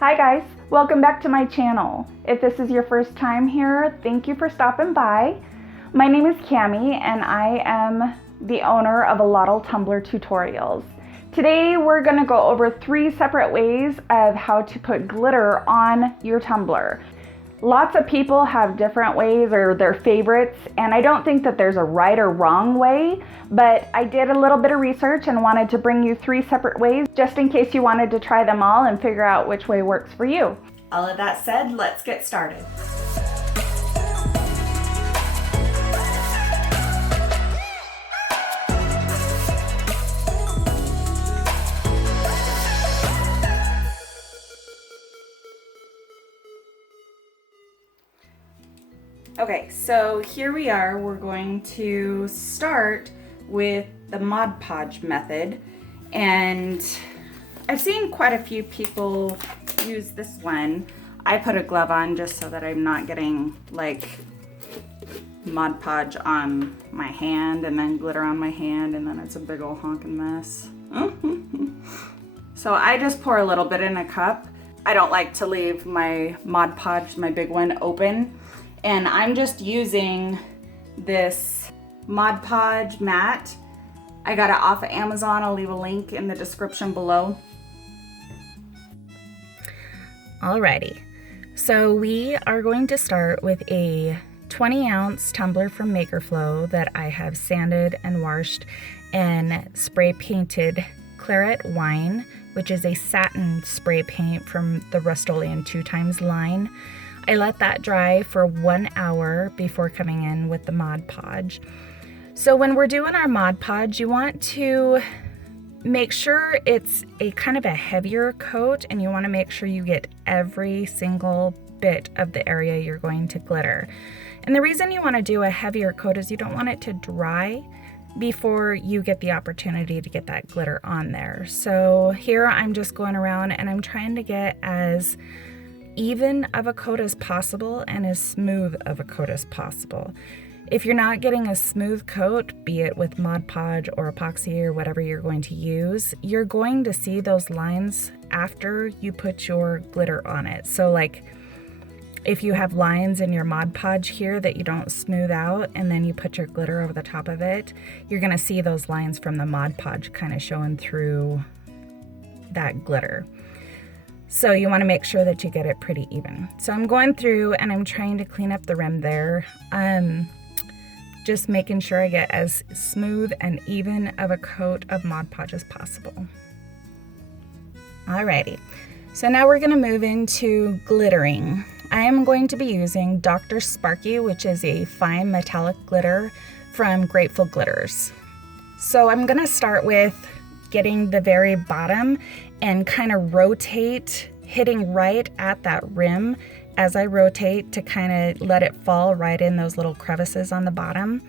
Hi guys, welcome back to my channel. If this is your first time here, thank you for stopping by. My name is Cami and I am the owner of Alottle Tumbler Tutorials. Today we're going to go over 3 separate ways of how to put glitter on your tumbler. Lots of people have different ways or their favorites, and I don't think that there's a right or wrong way, but I did a little bit of research and wanted to bring you 3 separate ways just in case you wanted to try them all and figure out which way works for you. All of that said, let's get started. Okay, so here we are. We're going to start with the Mod Podge method, and I've seen quite a few people use this one. I put a glove on just so that I'm not getting like Mod Podge on my hand and then glitter on my hand, and then it's a big old honking mess. So I just pour a little bit in a cup. I don't like to leave my Mod Podge, my big one, open. And I'm just using this Mod Podge Mat. I got it off of Amazon. I'll leave a link in the description below. Alrighty, so we are going to start with a 20-ounce tumbler from Makerflow that I have sanded and washed and spray painted claret wine, which is a satin spray paint from the Rust-Oleum 2x line. I let that dry for 1 hour before coming in with the Mod Podge. So when we're doing our Mod Podge, you want to make sure it's a kind of a heavier coat, and you want to make sure you get every single bit of the area you're going to glitter. And the reason you want to do a heavier coat is you don't want it to dry before you get the opportunity to get that glitter on there. So here I'm just going around and I'm trying to get as even of a coat as possible and as smooth of a coat as possible. If you're not getting a smooth coat, be it with Mod Podge or epoxy or whatever you're going to use, you're going to see those lines after you put your glitter on it. So like if you have lines in your Mod Podge here that you don't smooth out and then you put your glitter over the top of it, you're gonna see those lines from the Mod Podge kind of showing through that glitter. So you want to make sure that you get it pretty even. So I'm going through and I'm trying to clean up the rim there. Just making sure I get as smooth and even of a coat of Mod Podge as possible. Alrighty, so now we're going to move into glittering. I am going to be using Dr. Sparky, which is a fine metallic glitter from Grateful Glitters. So I'm going to start with getting the very bottom and kind of rotate, hitting right at that rim as I rotate to kind of let it fall right in those little crevices on the bottom.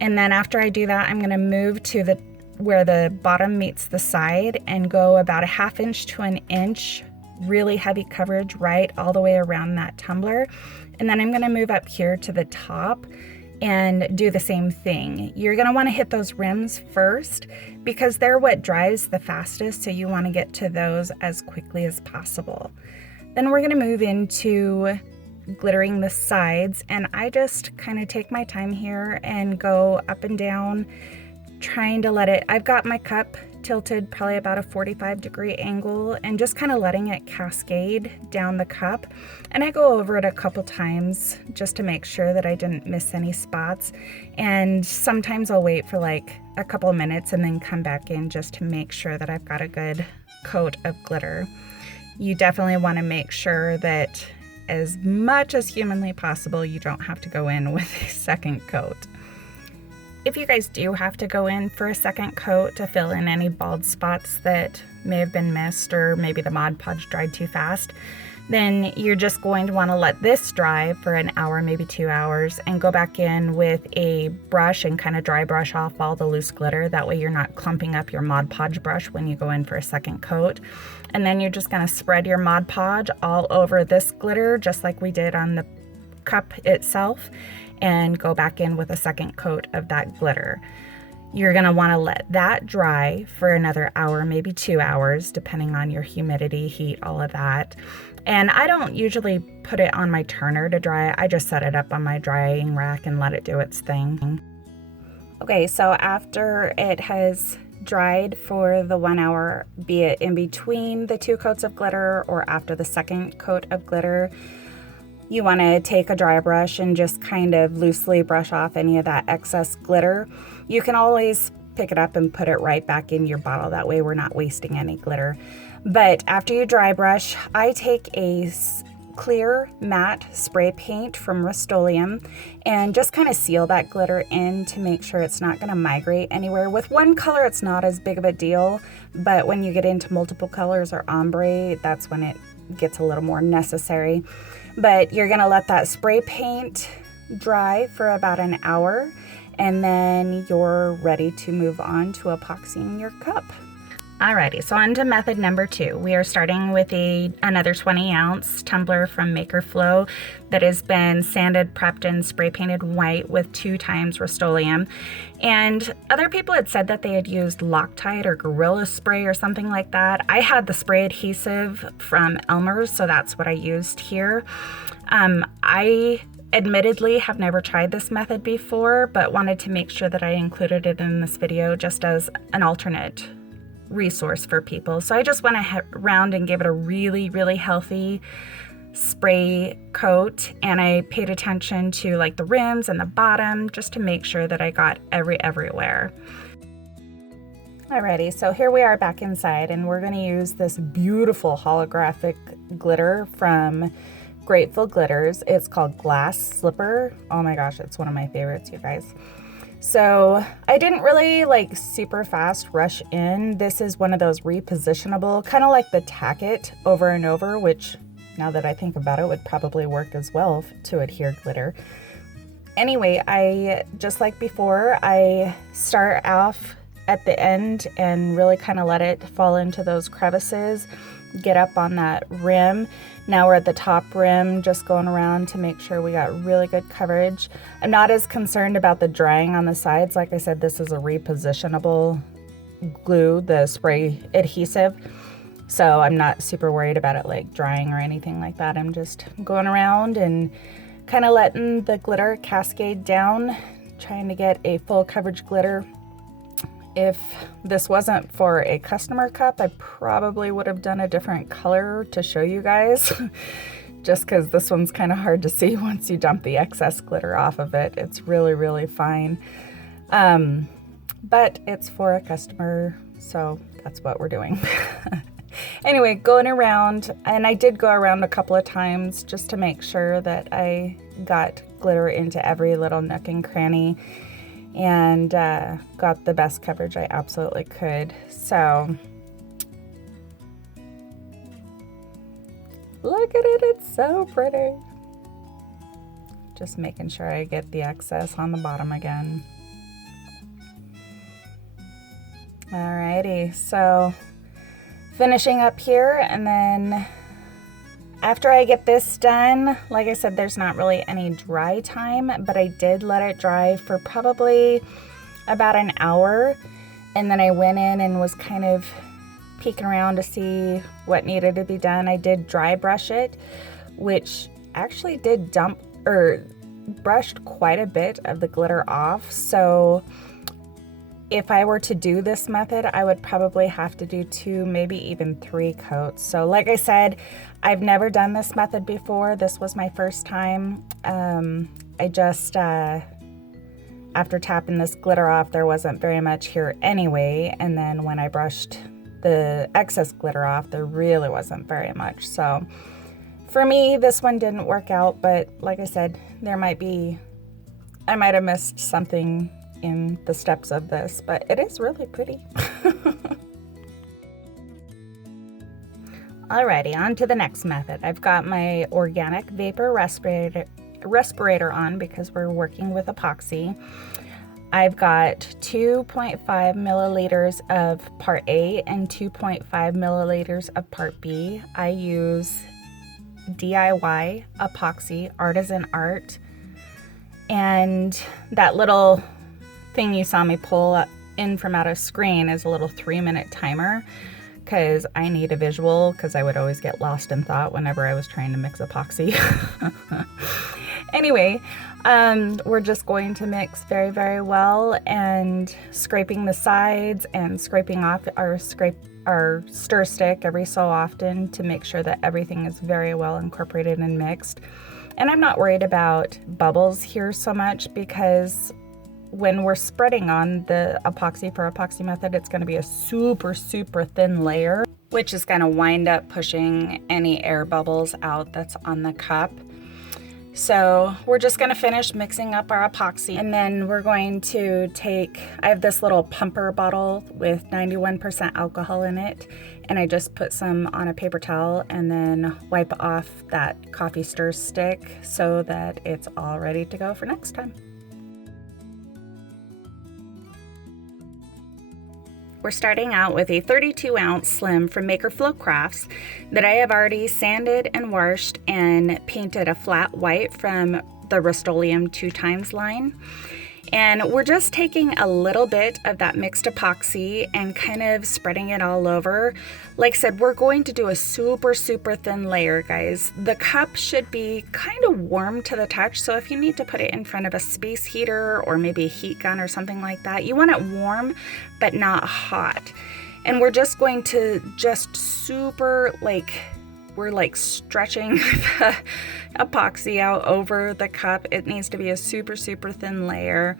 And then after I do that, I'm going to move to where the bottom meets the side and go about 1/2 inch to 1 inch, really heavy coverage right all the way around that tumbler. And then I'm going to move up here to the top and do the same thing. You're going to want to hit those rims first because they're what dries the fastest, so you want to get to those as quickly as possible. Then we're going to move into glittering the sides, and I just kind of take my time here and go up and down, trying to let it, I've got my cup tilted probably about a 45-degree angle and just kind of letting it cascade down the cup. And I go over it a couple times just to make sure that I didn't miss any spots. And sometimes I'll wait for like a couple of minutes and then come back in just to make sure that I've got a good coat of glitter. You definitely want to make sure that as much as humanly possible, you don't have to go in with a second coat. If you guys do have to go in for a second coat to fill in any bald spots that may have been missed, or maybe the Mod Podge dried too fast, then you're just going to want to let this dry for an hour, maybe 2 hours, and go back in with a brush and kind of dry brush off all the loose glitter. That way you're not clumping up your Mod Podge brush when you go in for a second coat. And then you're just going to spread your Mod Podge all over this glitter, just like we did on the cup itself, and go back in with a second coat of that glitter. You're gonna wanna let that dry for another hour, maybe 2 hours, depending on your humidity, heat, all of that. And I don't usually put it on my turner to dry. I just set it up on my drying rack and let it do its thing. Okay, so after it has dried for the 1 hour, be it in between the 2 coats of glitter or after the second coat of glitter, you want to take a dry brush and just kind of loosely brush off any of that excess glitter. You can always pick it up and put it right back in your bottle. That way we're not wasting any glitter. But after you dry brush, I take a clear matte spray paint from Rust-Oleum and just kind of seal that glitter in to make sure it's not going to migrate anywhere. With one color, it's not as big of a deal, but when you get into multiple colors or ombre, that's when it gets a little more necessary. But you're going to let that spray paint dry for about an hour, and then you're ready to move on to epoxying your cup. Alrighty, so on to method number 2. We are starting with another 20-ounce tumbler from Maker Flow that has been sanded, prepped, and spray painted white with 2 times Rust-Oleum. And other people had said that they had used Loctite or Gorilla Spray or something like that. I had the spray adhesive from Elmers, so that's what I used here. I admittedly have never tried this method before, but wanted to make sure that I included it in this video just as an alternate resource for people. So I just went around and gave it a really, really healthy spray coat, and I paid attention to like the rims and the bottom just to make sure that I got everywhere. Alrighty, so here we are back inside, and we're going to use this beautiful holographic glitter from Grateful Glitters. It's called Glass Slipper. Oh my gosh, it's one of my favorites, you guys. So I didn't really super fast rush in. This is one of those repositionable, kind of like the tack it over and over, which now that I think about it would probably work as well to adhere glitter. Anyway, I just like before, I start off at the end and really kind of let it fall into those crevices, get up on that rim. Now we're at the top rim, just going around to make sure we got really good coverage. I'm not as concerned about the drying on the sides. Like I said, this is a repositionable glue, the spray adhesive. So I'm not super worried about it drying or anything like that. I'm just going around and kind of letting the glitter cascade down, trying to get a full coverage glitter. If this wasn't for a customer cup, I probably would have done a different color to show you guys, just because this one's kind of hard to see once you dump the excess glitter off of it. It's really, really fine. But it's for a customer, so that's what we're doing. Anyway, going around, and I did go around a couple of times just to make sure that I got glitter into every little nook and cranny, and got the best coverage I absolutely could. So look at it, it's so pretty. Just making sure I get the excess on the bottom again. Alrighty, so finishing up here, and then after I get this done, like I said, there's not really any dry time, but I did let it dry for probably about an hour. And then I went in and was kind of peeking around to see what needed to be done. I did dry brush it, which actually did brushed quite a bit of the glitter off. So if I were to do this method, I would probably have to do 2, maybe even 3 coats. So like I said, I've never done this method before. This was my first time. I just, after tapping this glitter off, there wasn't very much here anyway. And then when I brushed the excess glitter off, there really wasn't very much. So for me, this one didn't work out, but like I said, I might have missed something in the steps of this, but it is really pretty. Alrighty, on to the next method. I've got my organic vapor respirator on because we're working with epoxy. I've got 2.5 milliliters of part A and 2.5 milliliters of part B. I use DIY epoxy, Artisan Art, and that little thing you saw me pull in from out of screen is a little 3-minute timer, because I need a visual, because I would always get lost in thought whenever I was trying to mix epoxy. Anyway, we're just going to mix very, very well, and scraping the sides and scraping off our stir stick every so often to make sure that everything is very well incorporated and mixed. And I'm not worried about bubbles here so much, because when we're spreading on the epoxy for Epoxy Method, it's going to be a super, super thin layer, which is going to wind up pushing any air bubbles out that's on the cup. So we're just going to finish mixing up our epoxy, and then we're going to take, I have this little pumper bottle with 91% alcohol in it, and I just put some on a paper towel and then wipe off that coffee stir stick so that it's all ready to go for next time. We're starting out with a 32-ounce slim from Maker Flow Crafts that I have already sanded and washed and painted a flat white from the Rust-Oleum 2x line. And we're just taking a little bit of that mixed epoxy and kind of spreading it all over. Like I said, we're going to do a super, super thin layer, guys. The cup should be kind of warm to the touch, so if you need to put it in front of a space heater or maybe a heat gun or something like that, you want it warm but not hot. And we're just going to super, we're like stretching the epoxy out over the cup. It needs to be a super, super thin layer.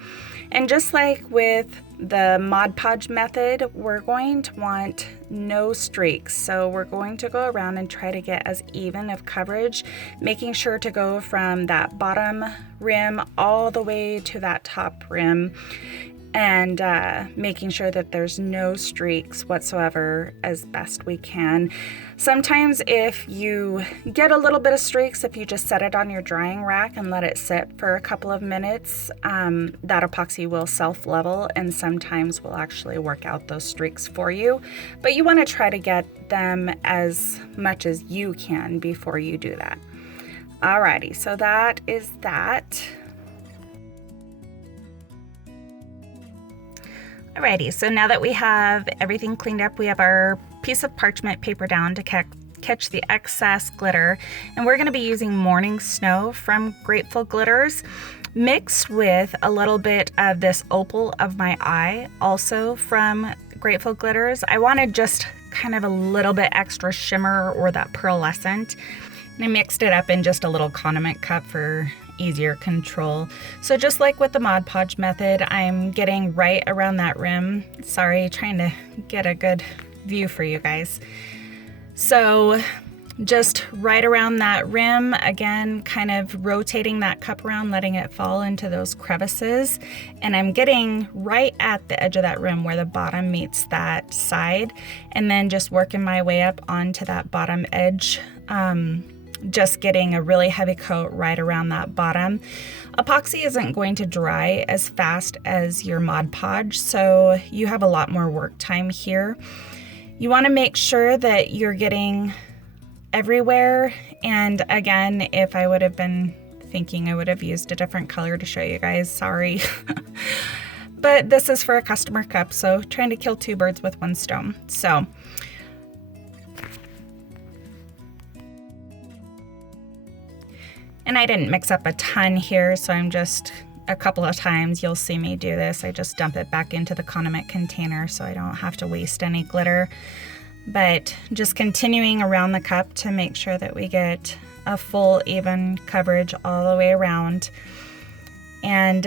And just like with the Mod Podge method, we're going to want no streaks. So we're going to go around and try to get as even of coverage, making sure to go from that bottom rim all the way to that top rim, and making sure that there's no streaks whatsoever as best we can. Sometimes if you get a little bit of streaks, if you just set it on your drying rack and let it sit for a couple of minutes, that epoxy will self-level, and sometimes will actually work out those streaks for you. But you want to try to get them as much as you can before you do that. Alrighty, so that is that. Alrighty, so now that we have everything cleaned up, we have our piece of parchment paper down to catch the excess glitter, and we're going to be using Morning Snow from Grateful Glitters, mixed with a little bit of this Opal of My Eye, also from Grateful Glitters. I wanted just kind of a little bit extra shimmer or that pearlescent, and I mixed it up in just a little condiment cup for easier control. So just like with the Mod Podge method, I'm getting right around that rim. Sorry, trying to get a good view for you guys. So just right around that rim, again, kind of rotating that cup around, letting it fall into those crevices. And I'm getting right at the edge of that rim where the bottom meets that side, and then just working my way up onto that bottom edge, just getting a really heavy coat right around that bottom. Epoxy isn't going to dry as fast as your Mod Podge, so you have a lot more work time here. You want to make sure that you're getting everywhere, and again, if I would have been thinking, I would have used a different color to show you guys, sorry. But this is for a customer cup, so trying to kill two birds with one stone. So and I didn't mix up a ton here, so I'm just, a couple of times you'll see me do this. I just dump it back into the condiment container so I don't have to waste any glitter. But just continuing around the cup to make sure that we get a full even coverage all the way around. And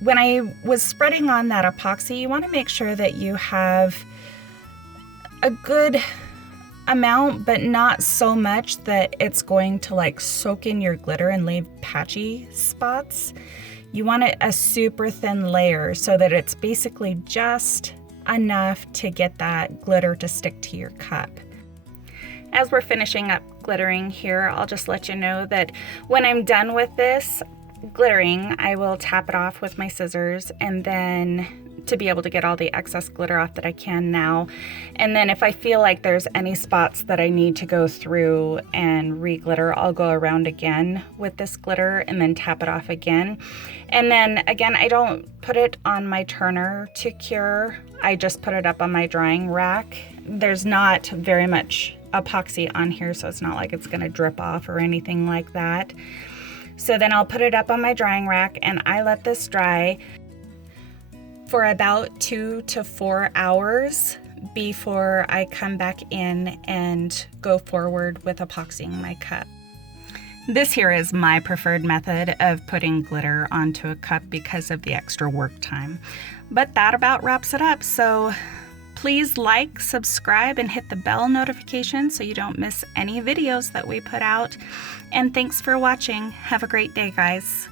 when I was spreading on that epoxy, you want to make sure that you have a good amount, but not so much that it's going to like soak in your glitter and leave patchy spots. You want it a super thin layer so that it's basically just enough to get that glitter to stick to your cup. As we're finishing up glittering here, I'll just let you know that when I'm done with this glittering, I will tap it off with my scissors and then to be able to get all the excess glitter off that I can now. And then if I feel like there's any spots that I need to go through and re-glitter, I'll go around again with this glitter and then tap it off again. And then again, I don't put it on my turner to cure. I just put it up on my drying rack. There's not very much epoxy on here, so it's not like it's gonna drip off or anything like that. So then I'll put it up on my drying rack and I let this dry for about 2 to 4 hours before I come back in and go forward with epoxying my cup. This here is my preferred method of putting glitter onto a cup because of the extra work time. But that about wraps it up. So please like, subscribe, and hit the bell notification so you don't miss any videos that we put out. And thanks for watching. Have a great day, guys.